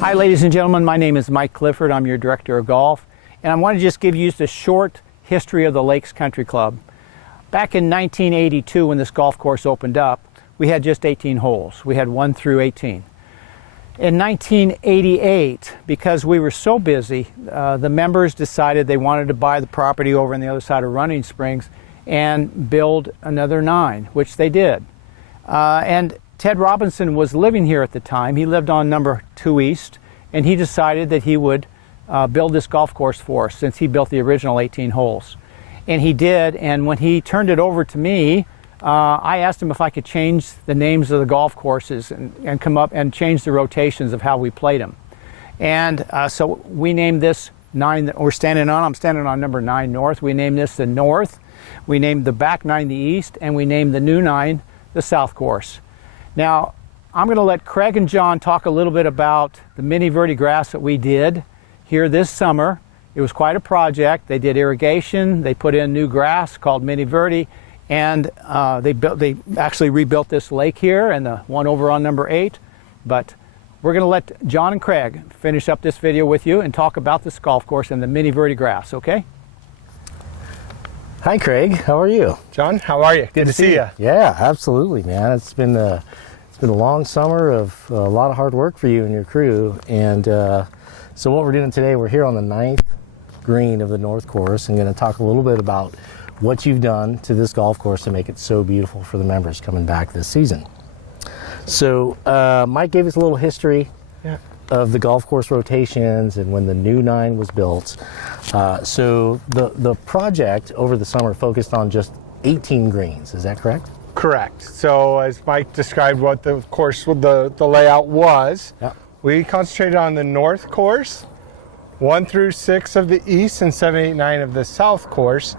Hi ladies and gentlemen, my name is Mike Clifford. I'm your Director of Golf, and I want to just give you a short history of the Lakes Country Club. Back in 1982, when this golf course opened up, we had just 18 holes. We had 1 through 18. In 1988, because we were so busy, the members decided they wanted to buy the property over on the other side of Running Springs and build another 9, which they did. And Ted Robinson was living here at the time. He lived on number 2 East, and he decided that he would build this golf course for us, since he built the original 18 holes. And he did, and when he turned it over to me, I asked him if I could change the names of the golf courses and come up and change the rotations of how we played them. And so we named this 9 that we're standing on. I'm standing on number 9 North. We named this the North. We named the back 9 the East, and we named the new 9 the South course. Now, I'm going to let Craig and John talk a little bit about the Mini Verde grass that we did here this summer. It was quite a project. They did irrigation. They put in new grass called Mini Verde, and they actually rebuilt this lake here and the one over on number 8. But we're going to let John and Craig finish up this video with you and talk about this golf course and the Mini Verde grass, okay? Hi Craig, how are you? John, how are you? Good to see you. Yeah, absolutely, man. It's been a long summer of a lot of hard work for you and your crew. And so what we're doing today, we're here on the 9th green of the North course, and going to talk a little bit about what you've done to this golf course to make it so beautiful for the members coming back this season. So Mike gave us a little history of the golf course rotations and when the new 9 was built. So the project over the summer focused on just 18 greens, is that correct? Correct. So as Mike described what the course, the layout was, we concentrated on the North course, 1 through 6 of the East, and 7, 8, 9 of the South course.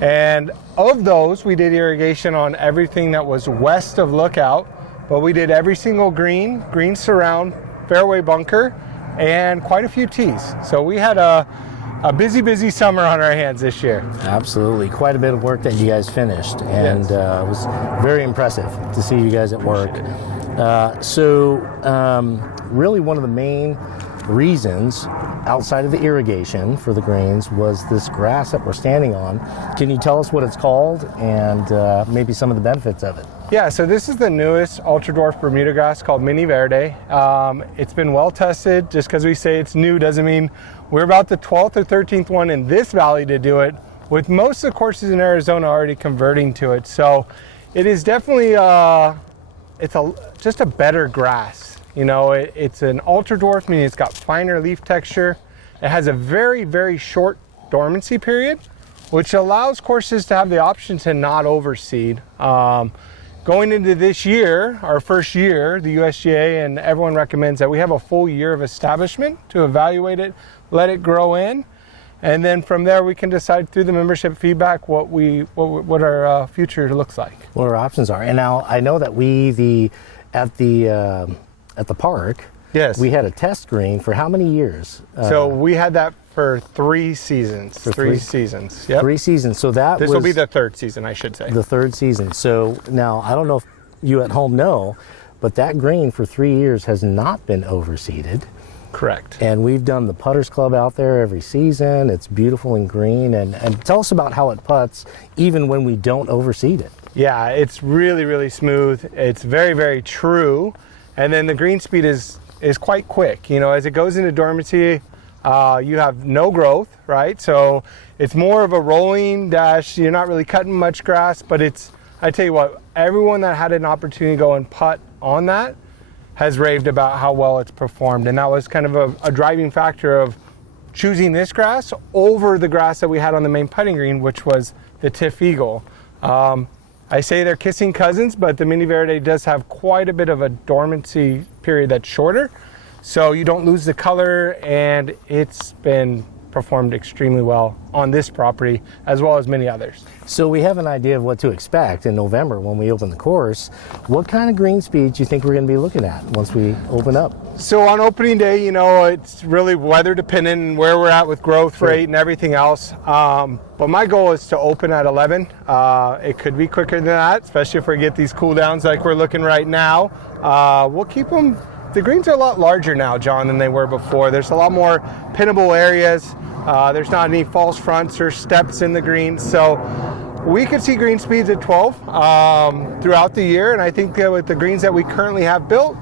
And of those, we did irrigation on everything that was west of Lookout, but we did every single green surround, fairway bunker, and quite a few tees. So we had a busy summer on our hands this year. Absolutely. Quite a bit of work that you guys finished, and it was very impressive to see you guys at work. Really one of the main reasons outside of the irrigation for the greens was this grass that we're standing on. Can you tell us what it's called and maybe some of the benefits of it? Yeah, so this is the newest ultra dwarf Bermuda grass called Mini Verde. It's been well tested. Just because we say it's new doesn't mean we're about the 12th or 13th one in this valley to do it, with most of the courses in Arizona already converting to it. So it is definitely just a better grass. You know, it's an ultra dwarf, meaning it's got finer leaf texture. It has a very short dormancy period, which allows courses to have the option to not overseed. Going into this year, our first year, the USGA and everyone recommends that we have a full year of establishment to evaluate it, let it grow in, and then from there we can decide through the membership feedback what our future looks like. What our options are. And now I know that at the park, yes, we had a test green for how many years? So we had that for 3 seasons. For 3 seasons. Yep. 3 seasons. So this will be the 3rd season, I should say. The 3rd season. So now I don't know if you at home know, but that green for 3 years has not been overseeded. Correct. And we've done the Putters Club out there every season. It's beautiful and green. And tell us about how it putts even when we don't overseed it. Yeah, it's really smooth. It's very true. And then the green speed is quite quick. You know, as it goes into dormancy, you have no growth, right? So it's more of a rolling dash. You're not really cutting much grass, but I tell you what, everyone that had an opportunity to go and putt on that has raved about how well it's performed. And that was kind of a driving factor of choosing this grass over the grass that we had on the main putting green, which was the Tiff Eagle. I say they're kissing cousins, but the Mini Verde does have quite a bit of a dormancy period that's shorter, so you don't lose the color, and it's been performed extremely well on this property as well as many others. So we have an idea of what to expect in November when we open the course. What kind of green speed do you think we're going to be looking at once we open up? So on opening day, you know, it's really weather dependent and where we're at with growth rate and everything else. But my goal is to open at 11. It could be quicker than that, especially if we get these cool downs like we're looking right now. We'll keep them the greens are a lot larger now, John, than they were before. There's a lot more pinnable areas. There's not any false fronts or steps in the greens. So we could see green speeds at 12 throughout the year. And I think with the greens that we currently have built,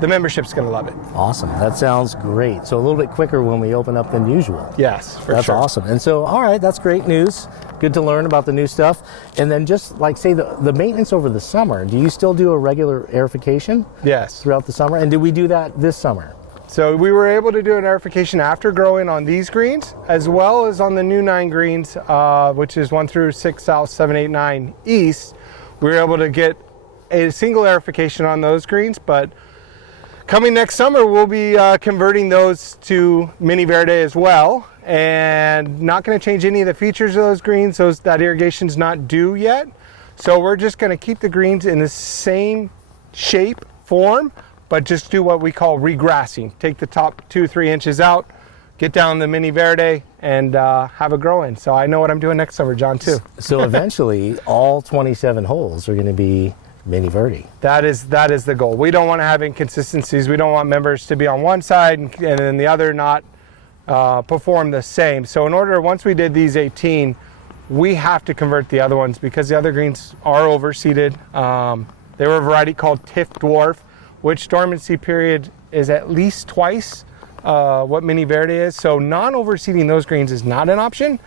the membership's going to love it. Awesome. That sounds great. So a little bit quicker when we open up than usual. Yes, for That's sure. awesome. And so, all right, that's great news. Good to learn about the new stuff. And then just like say the maintenance over the summer, do you still do a regular aerification Yes. throughout the summer? And did we do that this summer? So we were able to do an aerification after growing on these greens, as well as on the new 9 greens, which is 1 through 6 south, 7, 8, 9 east. We were able to get a single aerification on those greens, but coming next summer, we'll be converting those to Mini Verde as well, and not going to change any of the features of those greens. That irrigation's not due yet. So we're just going to keep the greens in the same shape, form, but just do what we call regrassing. Take the top 2-3 inches out, get down the Mini Verde, and have a grow in. So I know what I'm doing next summer, John, too. So eventually, all 27 holes are going to be Mini Verde. That is the goal. We don't want to have inconsistencies. We don't want members to be on one side and then the other not perform the same. So in order, once we did these 18, we have to convert the other ones because the other greens are overseeded. They were a variety called Tiff Dwarf, which dormancy period is at least twice what Mini Verde is. So non-overseeding those greens is not an option.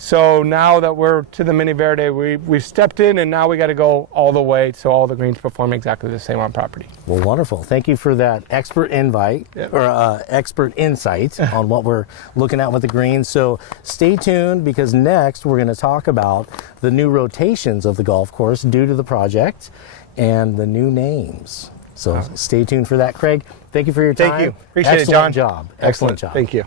So now that we're to the Mini Verde, we've stepped in and now we got to go all the way so all the greens perform exactly the same on property. Well, wonderful. Thank you for that expert expert insight on what we're looking at with the greens. So stay tuned because next we're going to talk about the new rotations of the golf course due to the project and the new names. So stay tuned for that, Craig. Thank you for your time. Thank you. Appreciate it, John. Excellent job. Thank you.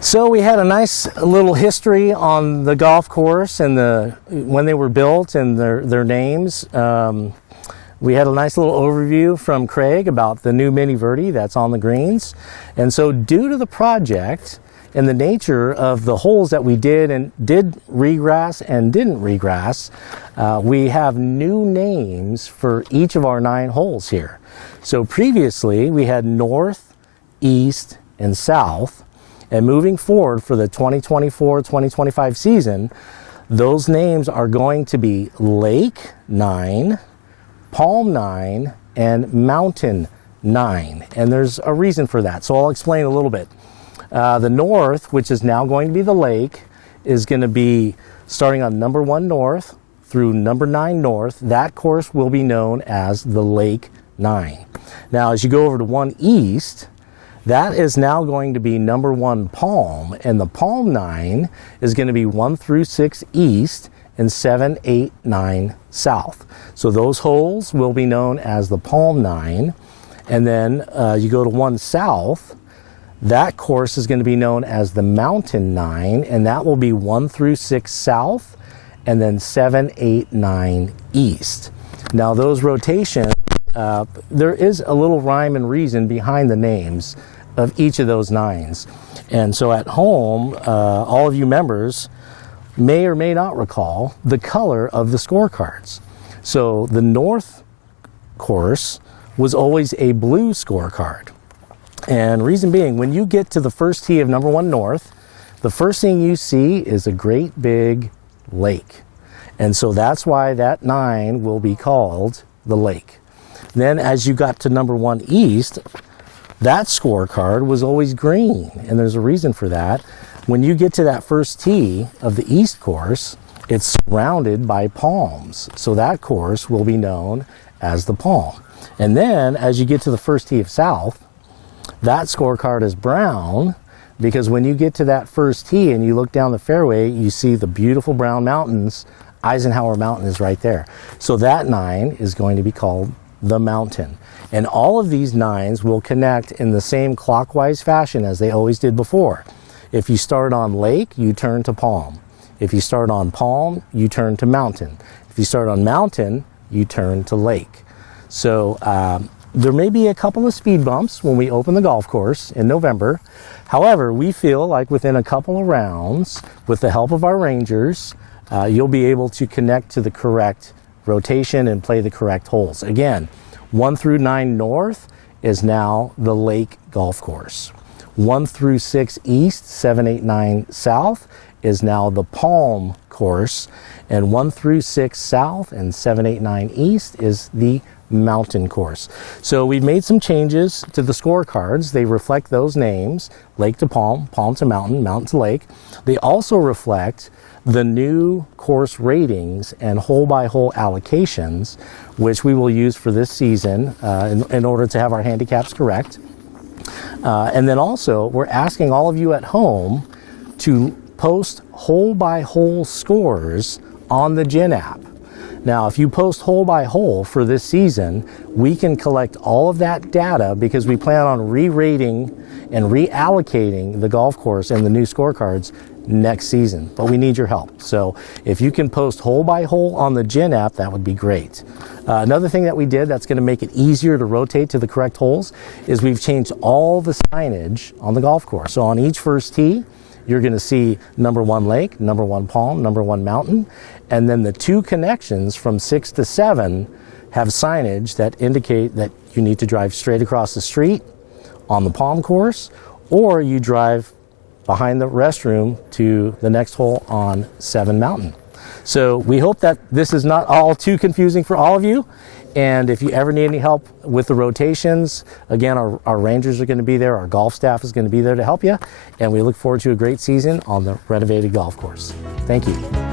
So we had a nice little history on the golf course and when they were built and their names. We had a nice little overview from Craig about the new Mini Verde that's on the greens. And so due to the project and the nature of the holes that we did regrass and didn't regrass, we have new names for each of our 9 holes here. So previously we had north, east, and south. And moving forward for the 2024-2025 season, those names are going to be Lake 9, Palm 9, and Mountain 9. And there's a reason for that, so I'll explain a little bit. The north, which is now going to be the lake, is going to be starting on number 1 north through number 9 north. That course will be known as the Lake 9. Now, as you go over to 1 east, that is now going to be number 1 Palm, and the Palm 9 is going to be 1 through 6 east and 7, 8, 9 south. So those holes will be known as the Palm 9. And then you go to 1 south, that course is going to be known as the Mountain 9, and that will be 1 through 6 south and then 7, 8, 9 east. Now those rotations, there is a little rhyme and reason behind the names of each of those 9s. And so at home, all of you members may or may not recall the color of the scorecards. So the north course was always a blue scorecard. And reason being, when you get to the first tee of number 1 north, the first thing you see is a great big lake. And so that's why that 9 will be called the lake. Then as you got to number 1 east, that scorecard was always green, and there's a reason for that. When you get to that first tee of the east course, it's surrounded by palms, so that course will be known as the Palm. And then as you get to the first tee of south, that scorecard is brown, because when you get to that first tee and you look down the fairway, you see the beautiful brown mountains. Eisenhower Mountain is right there. So that 9 is going to be called the Mountain. And all of these 9s will connect in the same clockwise fashion as they always did before. If you start on Lake, you turn to Palm. If you start on Palm, you turn to Mountain. If you start on Mountain, you turn to Lake. So there may be a couple of speed bumps when we open the golf course in November. However, we feel like within a couple of rounds, with the help of our rangers, you'll be able to connect to the correct rotation and play the correct holes. Again, 1 through 9 north is now the Lake Golf Course. 1 through 6 East, 7, 8, 9 South is now the Palm Course, and 1 through 6 South and 7, 8, 9 East is the Mountain Course. So we've made some changes to the scorecards. They reflect those names, lake to palm, palm to mountain, mountain to lake. They also reflect the new course ratings and hole-by-hole allocations, which we will use for this season in order to have our handicaps correct. And then also, we're asking all of you at home to post hole-by-hole scores on the Gin app. Now, if you post hole by hole for this season, we can collect all of that data because we plan on re-rating and reallocating the golf course and the new scorecards next season. But we need your help. So if you can post hole by hole on the Gin app, that would be great. Another thing that we did that's going to make it easier to rotate to the correct holes is we've changed all the signage on the golf course. So on each first tee, you're going to see number 1 lake, number 1 palm, number 1 mountain, and then the 2 connections from 6 to 7 have signage that indicate that you need to drive straight across the street on the palm course, or you drive behind the restroom to the next hole on 7 mountain. So we hope that this is not all too confusing for all of you. And if you ever need any help with the rotations, again, our rangers are going to be there. Our golf staff is going to be there to help you. And we look forward to a great season on the renovated golf course. Thank you.